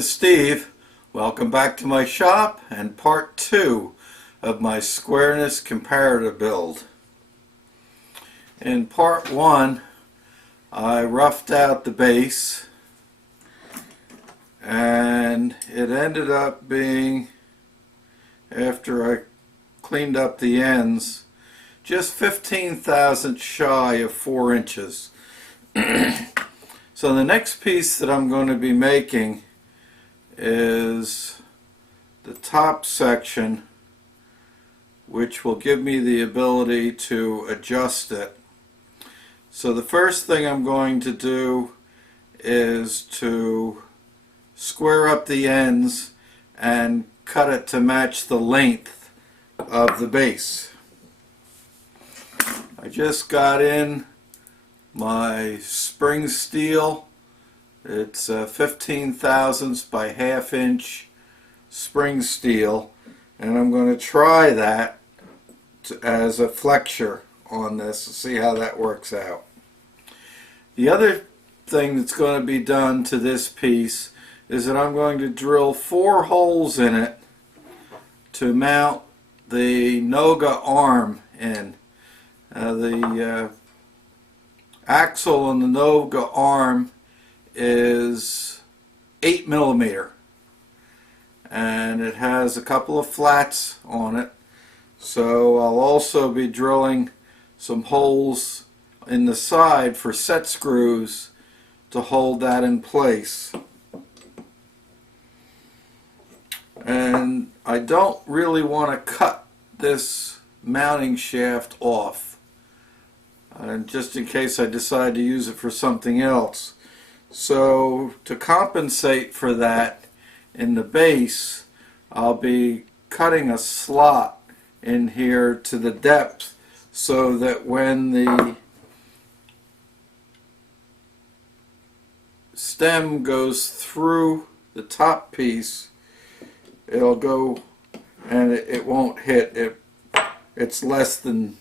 is Steve. Welcome back to my shop and part 2 of my Squareness Comparator build. In part 1 I roughed out the base and it ended up being, after I cleaned up the ends, just 15 thousandths shy of 4 inches. So the next piece that I'm going to be making is the top section, which will give me the ability to adjust it. So the first thing I'm going to do is to square up the ends and cut it to match the length of the base. I just got in my spring steel. It's 15 thousandths by ½ inch spring steel, and I'm going to try that as a flexure on this to see how that works out. The other thing that's going to be done to this piece is that I'm going to drill 4 holes in it to mount the noga arm in. The axle on the noga arm is 8 millimeter, and it has a couple of flats on it, so I'll also be drilling some holes in the side for set screws to hold that in place. And I don't really want to cut this mounting shaft off, and just in case I decide to use it for something else. So to compensate for that, in the base I'll be cutting a slot in here to the depth so that when the stem goes through the top piece, it'll go and it won't hit it. It's less than,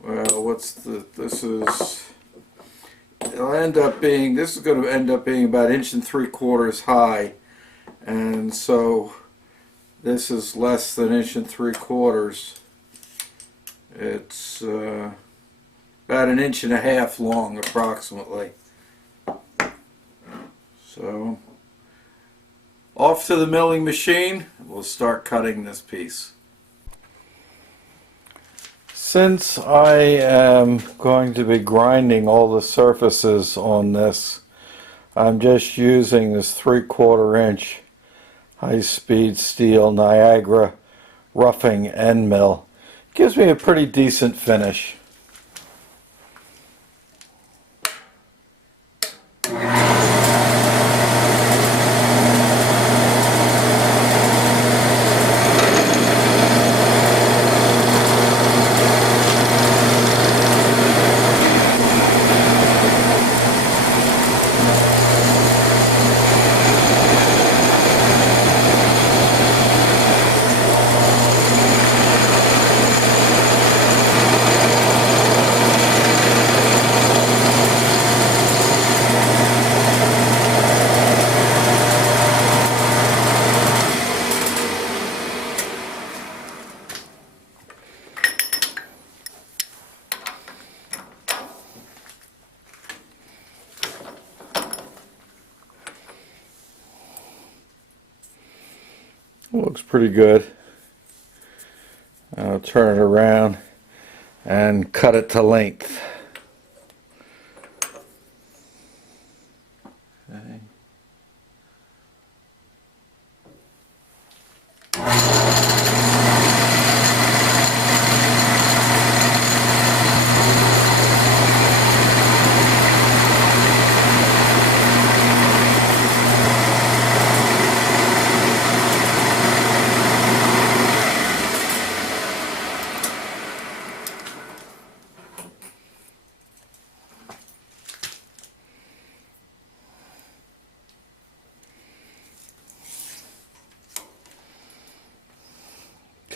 well, this is going to end up being about 1 3/4 high, and so this is less than 1 3/4. It's about 1.5 inches long approximately. So off to the milling machine, we'll start cutting this piece. Since I am going to be grinding all the surfaces on this, I'm just using this 3/4 inch high-speed steel Niagara roughing end mill. Gives me a pretty decent finish. Looks pretty good. I'll turn it around and cut it to length. Okay.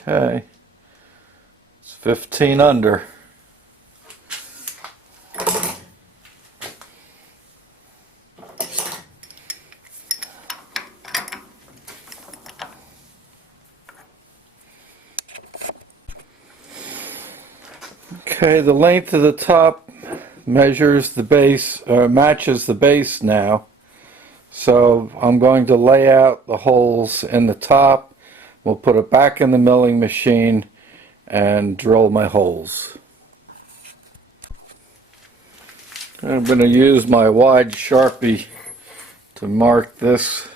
Okay, it's 15 under. Okay, the length of the top measures the base, or matches the base now. So I'm going to lay out the holes in the top. We'll put it back in the milling machine and drill my holes. I'm going to use my wide Sharpie to mark this.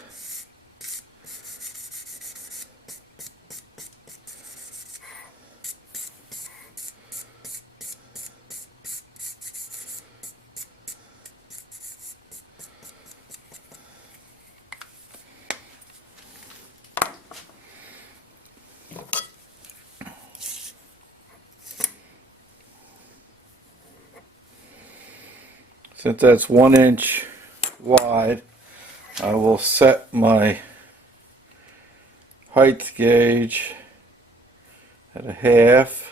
Since that's 1 inch wide, I will set my height gauge at 1/2.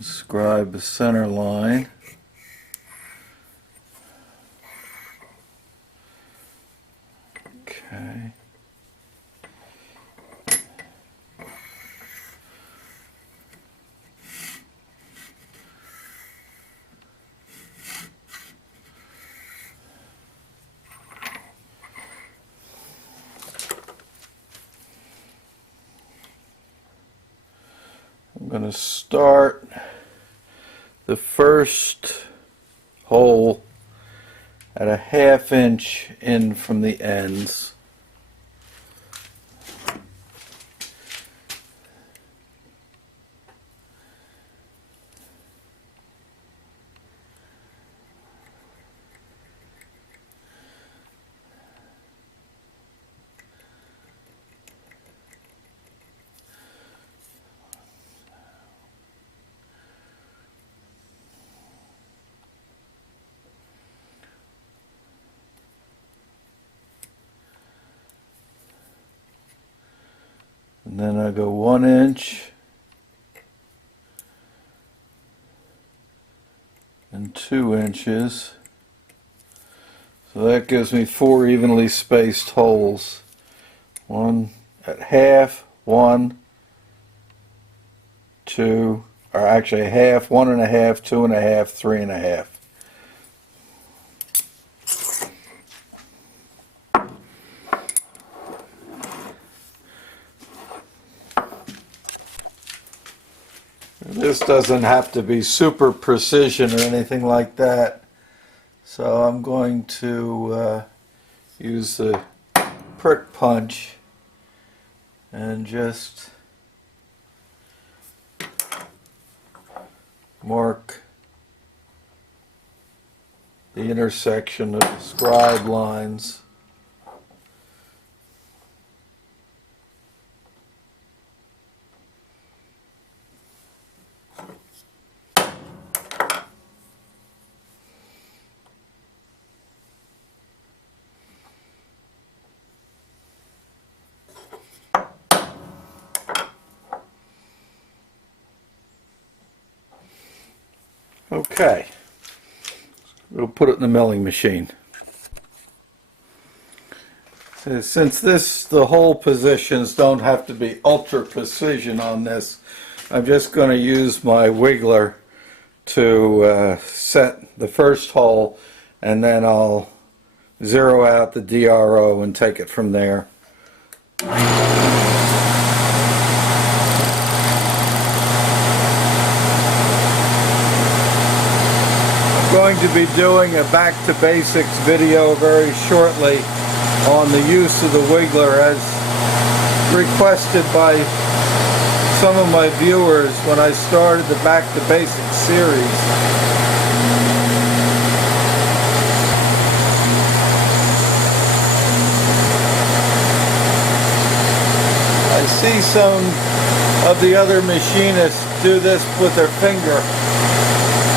Scribe the center line. Okay. I'm going to start the first hole at 1/2 inch in from the ends. And then I go 1 inch and 2 inches. So that gives me 4 evenly spaced holes. One at 1/2, 1, 2, or actually 1/2, 1 1/2, 2 1/2, 3 1/2. This doesn't have to be super precision or anything like that, so I'm going to use the prick punch and just mark the intersection of the scribe lines. Okay, we'll put it in the milling machine. Since the hole positions don't have to be ultra precision on this, I'm just going to use my wiggler to set the first hole, and then I'll zero out the DRO and take it from there. Going to be doing a back to basics video very shortly on the use of the wiggler, as requested by some of my viewers when I started the back to basics series. I see some of the other machinists do this with their finger.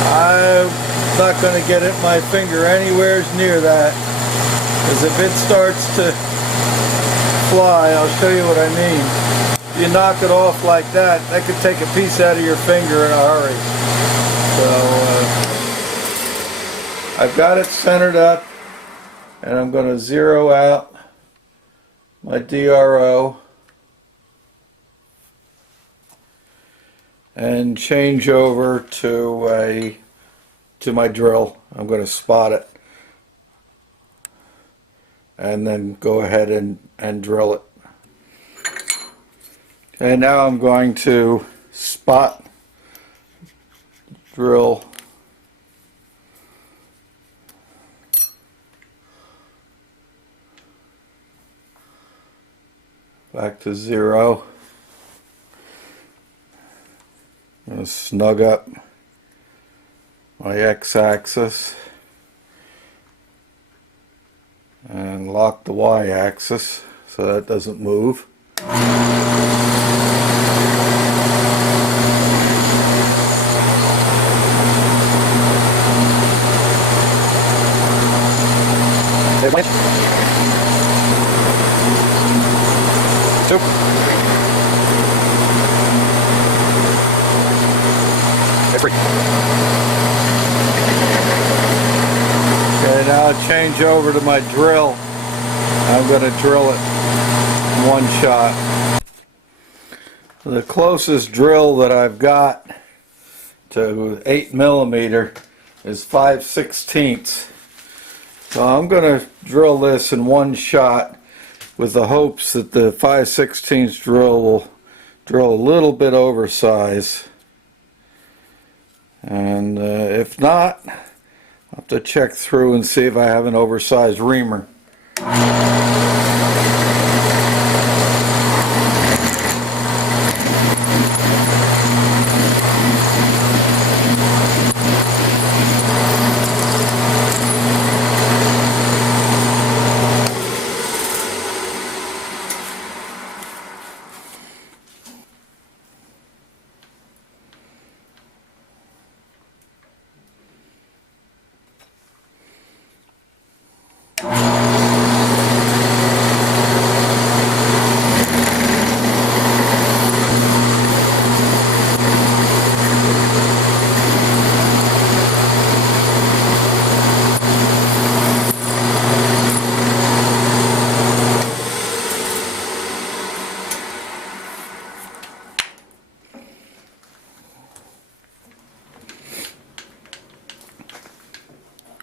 I'm not going to get my finger anywhere near that, because if it starts to fly, I'll show you what I mean. If you knock it off like that, that could take a piece out of your finger in a hurry. So I've got it centered up, and I'm going to zero out my DRO and change over to my drill. I'm going to spot it and then go ahead and drill it. And now I'm going to spot drill back to 0. I'm going to snug up my x-axis and lock the y-axis so that doesn't move. Two. Three. Okay, now I'll change over to my drill. I'm going to drill it one shot. The closest drill that I've got to 8mm is 5/16. So I'm going to drill this in one shot with the hopes that the 5/16 drill will drill a little bit oversized. And if not, I'll have to check through and see if I have an oversized reamer.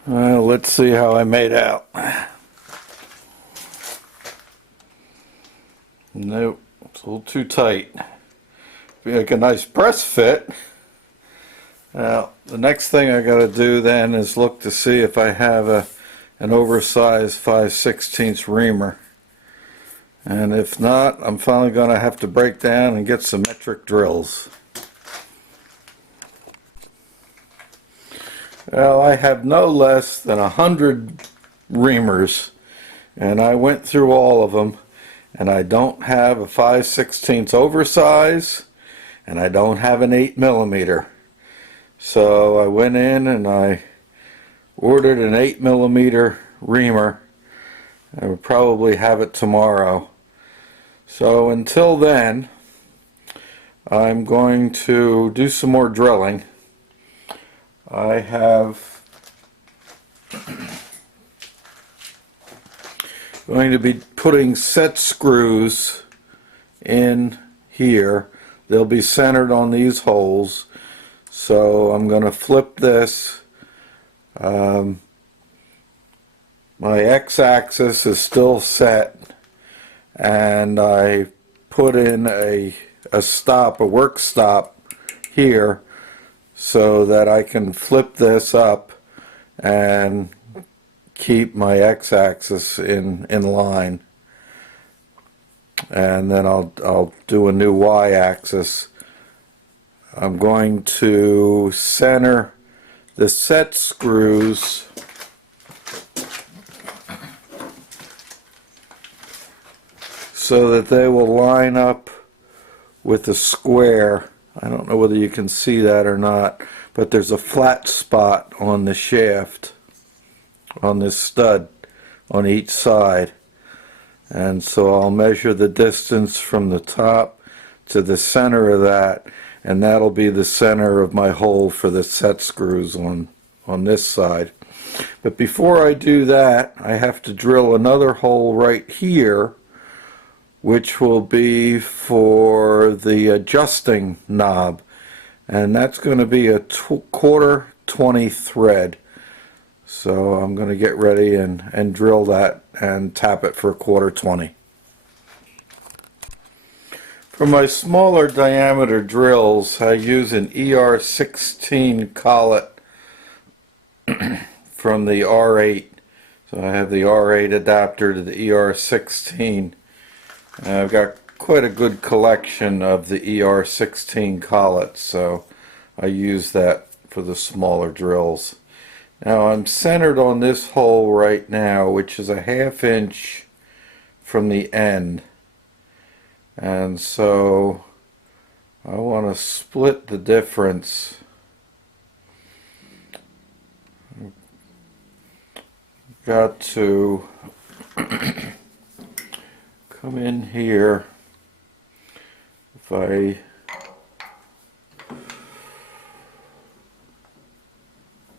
Well, let's see how I made out. Nope, it's a little too tight. Be like a nice press fit. Now, the next thing I got to do then is look to see if I have an oversized 5/16 reamer. And if not, I'm finally going to have to break down and get some metric drills. Well, I have no less than 100 reamers, and I went through all of them, and I don't have a 5/16 oversize, and I don't have an 8mm. So I went in and I ordered an 8mm reamer. I will probably have it tomorrow. So until then, I'm going to do some more drilling. I have going to be putting set screws in here. They'll be centered on these holes. So I'm going to flip this. My x-axis is still set, and I put in a work stop here so that I can flip this up and keep my x-axis in line. And then I'll do a new y-axis. I'm going to center the set screws so that they will line up with the square. I don't know whether you can see that or not, but there's a flat spot on the shaft on this stud on each side. And so I'll measure the distance from the top to the center of that, and that'll be the center of my hole for the set screws on this side. But before I do that, I have to drill another hole right here which will be for the adjusting knob, and that's going to be a quarter 20 thread. So I'm going to get ready and drill that and tap it for a quarter 20. For my smaller diameter drills, I use an ER16 collet from the R8. So I have the R8 adapter to the ER16. I've got quite a good collection of the ER16 collets, so I use that for the smaller drills. Now I'm centered on this hole right now, which is a 1/2 inch from the end. And so I want to split the difference. Got to come in here. If I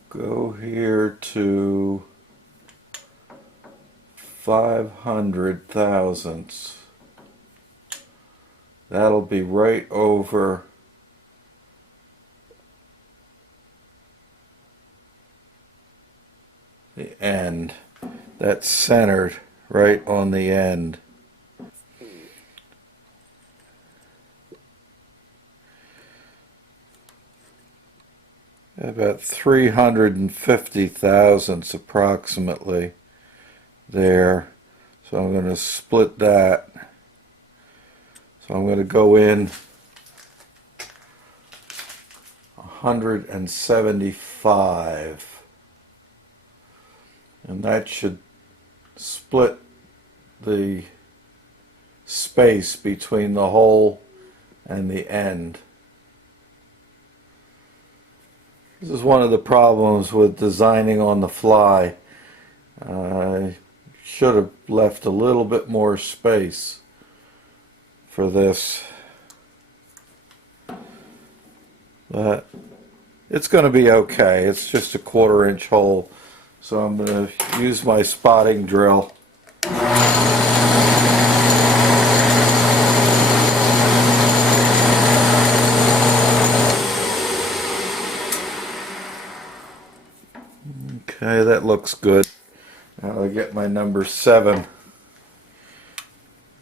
go here to 500 thousandths, that'll be right over the end. That's centered right on the end. About 350 thousandths approximately there. So I'm going to split that. So I'm going to go in 175, and that should split the space between the hole and the end. This is one of the problems with designing on the fly. I should have left a little bit more space for this, but it's going to be okay. It's just a 1/4 inch hole, so I'm going to use my spotting drill. Okay, that looks good. Now I get my number 7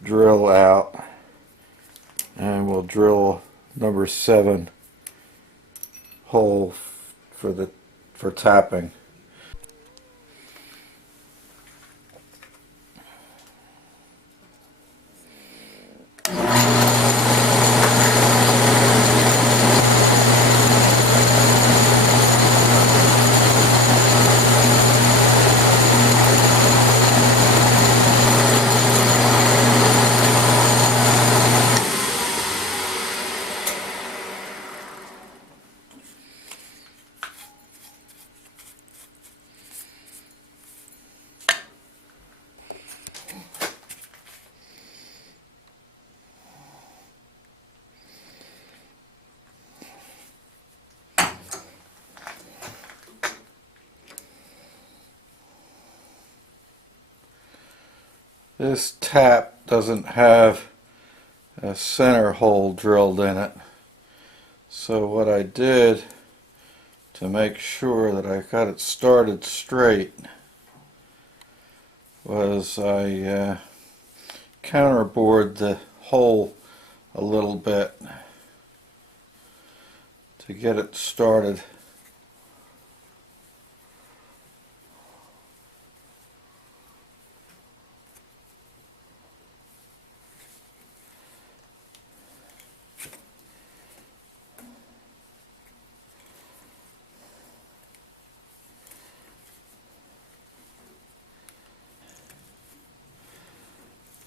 drill out, and we'll drill number 7 hole for tapping. This tap doesn't have a center hole drilled in it, so what I did to make sure that I got it started straight was I counterbored the hole a little bit to get it started.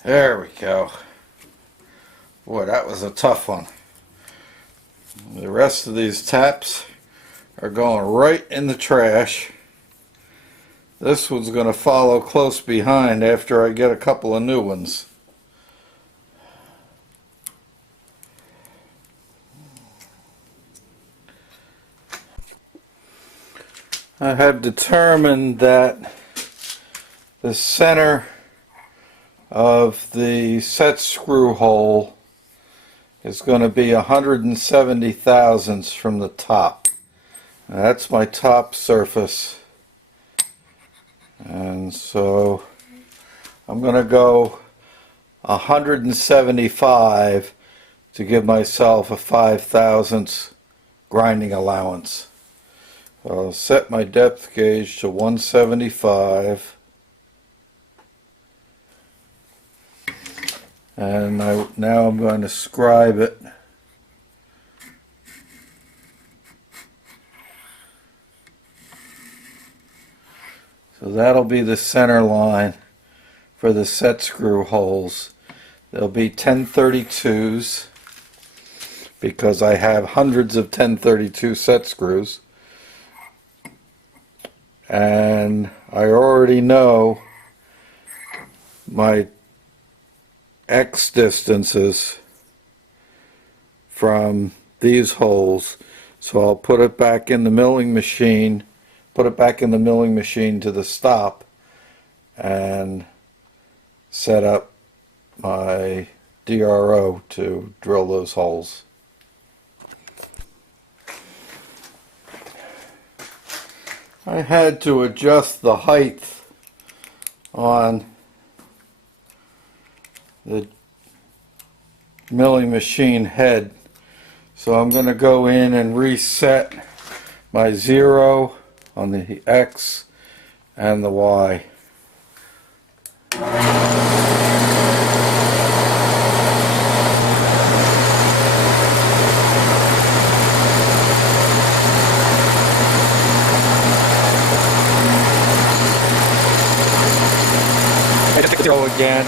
There we go. Boy, that was a tough one. The rest of these taps are going right in the trash. This one's going to follow close behind after I get a couple of new ones. I have determined that the center of the set screw hole is going to be 170 thousandths from the top. Now that's my top surface, and so I'm going to go 175 to give myself a 5 thousandths grinding allowance. I'll set my depth gauge to 175, and now I'm going to scribe it. So that'll be the center line for the set screw holes. There'll be 1032s because I have hundreds of 1032 set screws, and I already know my X distances from these holes, so I'll put it back in the milling machine, to the stop, and set up my DRO to drill those holes. I had to adjust the height on the milling machine head, so I'm going to go in and reset my 0 on the X and the Y. Go again.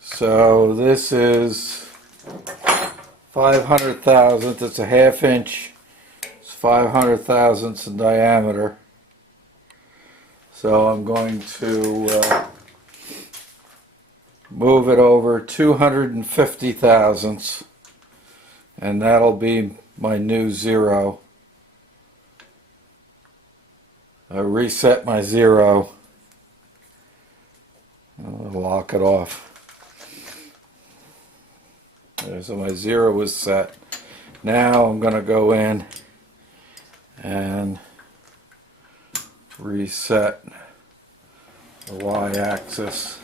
So this is 500 thousandths. It's a ½ inch. It's 500 thousandths in diameter. So I'm going to move it over 250 thousandths, and that'll be my new 0. I reset my 0. I'll lock it off. There, so my 0 is set. Now I'm going to go in and reset the Y-axis.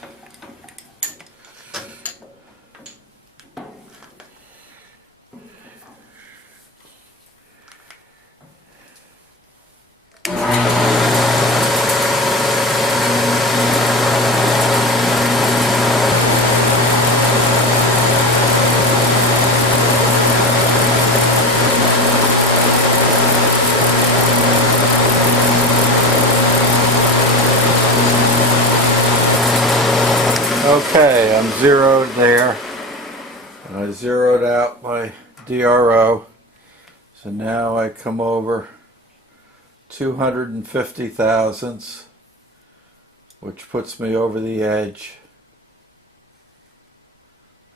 Okay, I'm zeroed there, and I zeroed out my DRO, so now I come over 250 thousandths, which puts me over the edge,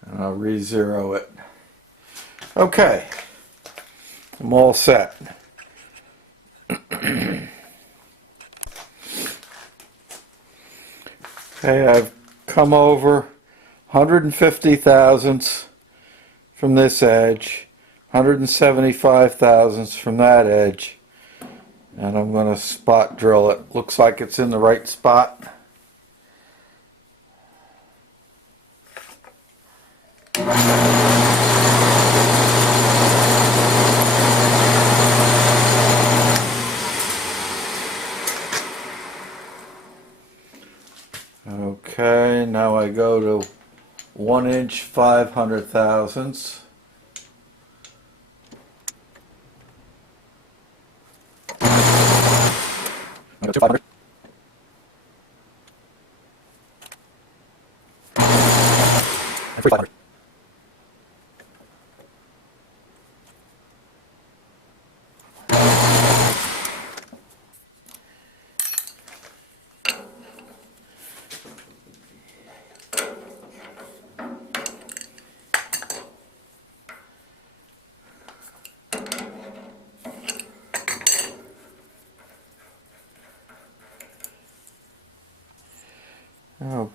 and I'll re-zero it. Okay, I'm all set. Okay, I've come over 150 thousandths from this edge, 175 thousandths from that edge, and I'm going to spot drill it. Looks like it's in the right spot. Okay, now I go to 1 inch 500 thousandths.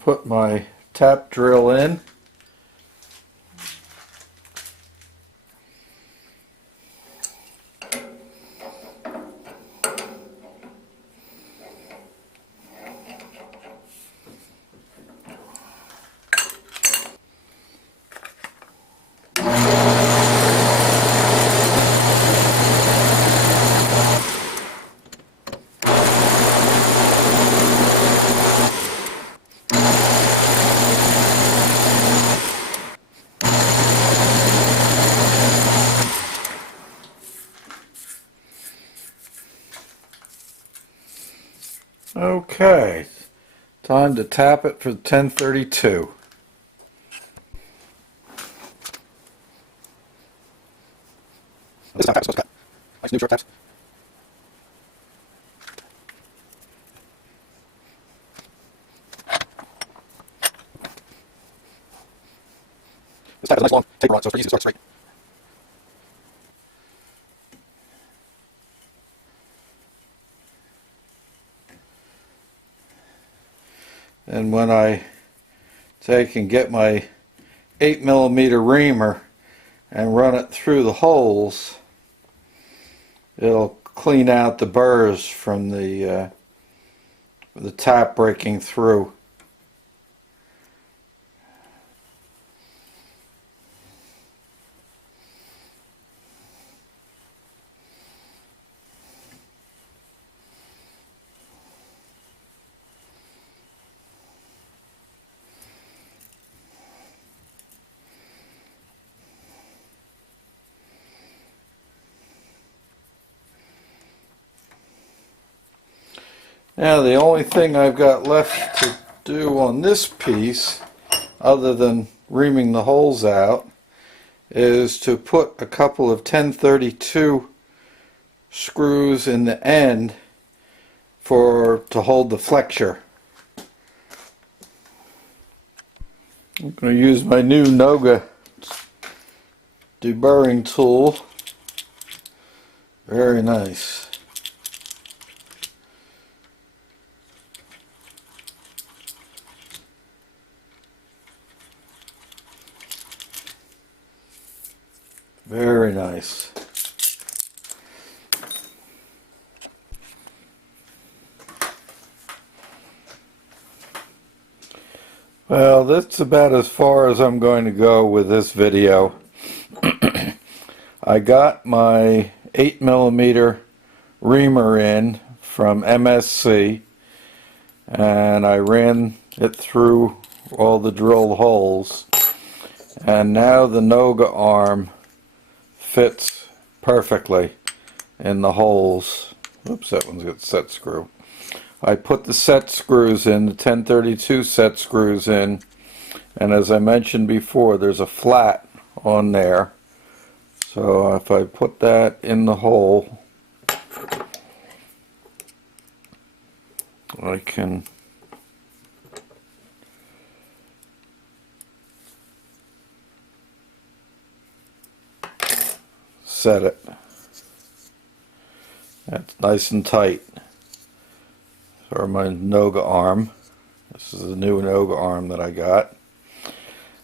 put my tap drill in. Okay, time to tap it for 1032. This time, so cut. Nice new short taps. This tap has a nice long taper on it, so it's pretty easy to start straight. And when I take and get my 8mm reamer and run it through the holes, it'll clean out the burrs from the tap breaking through. Now the only thing I've got left to do on this piece, other than reaming the holes out, is to put a couple of 1032 screws in the end to hold the flexure. I'm going to use my new Noga deburring tool. Very nice. Very nice. Well, that's about as far as I'm going to go with this video. I got my 8mm reamer in from MSC, and I ran it through all the drilled holes, and now the Noga arm fits perfectly in the holes. Oops, that one's got a set screw. I put the set screws in, the 1032 set screws in, and as I mentioned before, there's a flat on there. So if I put that in the hole, I can set it. That's nice and tight. For my Noga arm. This is the new Noga arm that I got.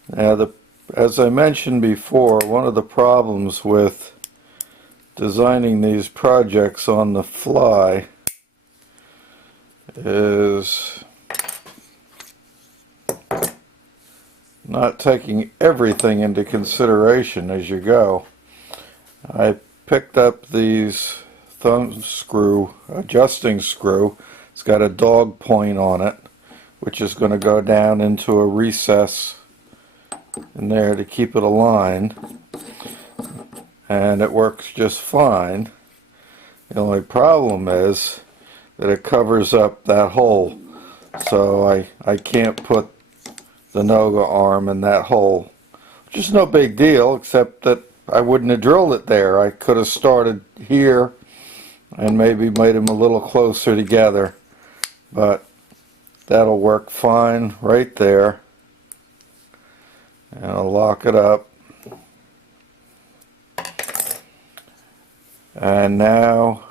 Now, as I mentioned before, one of the problems with designing these projects on the fly is not taking everything into consideration as you go. I picked up these thumb screw, adjusting screw. It's got a dog point on it, which is going to go down into a recess in there to keep it aligned, and it works just fine. The only problem is that it covers up that hole, so I can't put the Noga arm in that hole, which is no big deal, except that I wouldn't have drilled it there. I could have started here and maybe made them a little closer together, but that'll work fine right there. And I'll lock it up. And now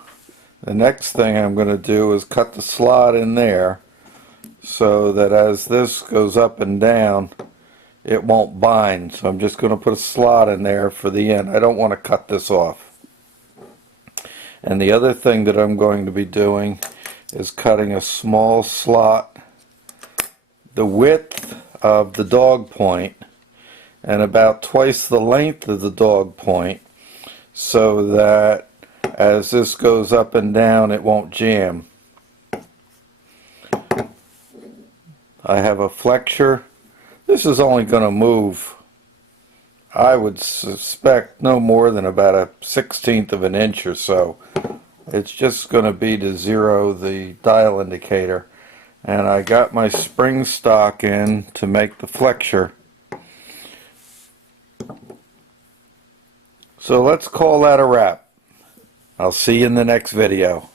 the next thing I'm going to do is cut the slot in there so that as this goes up and down, it won't bind. So I'm just going to put a slot in there for the end. I don't want to cut this off. And the other thing that I'm going to be doing is cutting a small slot the width of the dog point and about twice the length of the dog point, so that as this goes up and down it won't jam. I have a flexure. This is only going to move, I would suspect, no more than about a 1/16 of an inch or so. It's just going to be to zero the dial indicator. And I got my spring stock in to make the flexure. So let's call that a wrap. I'll see you in the next video.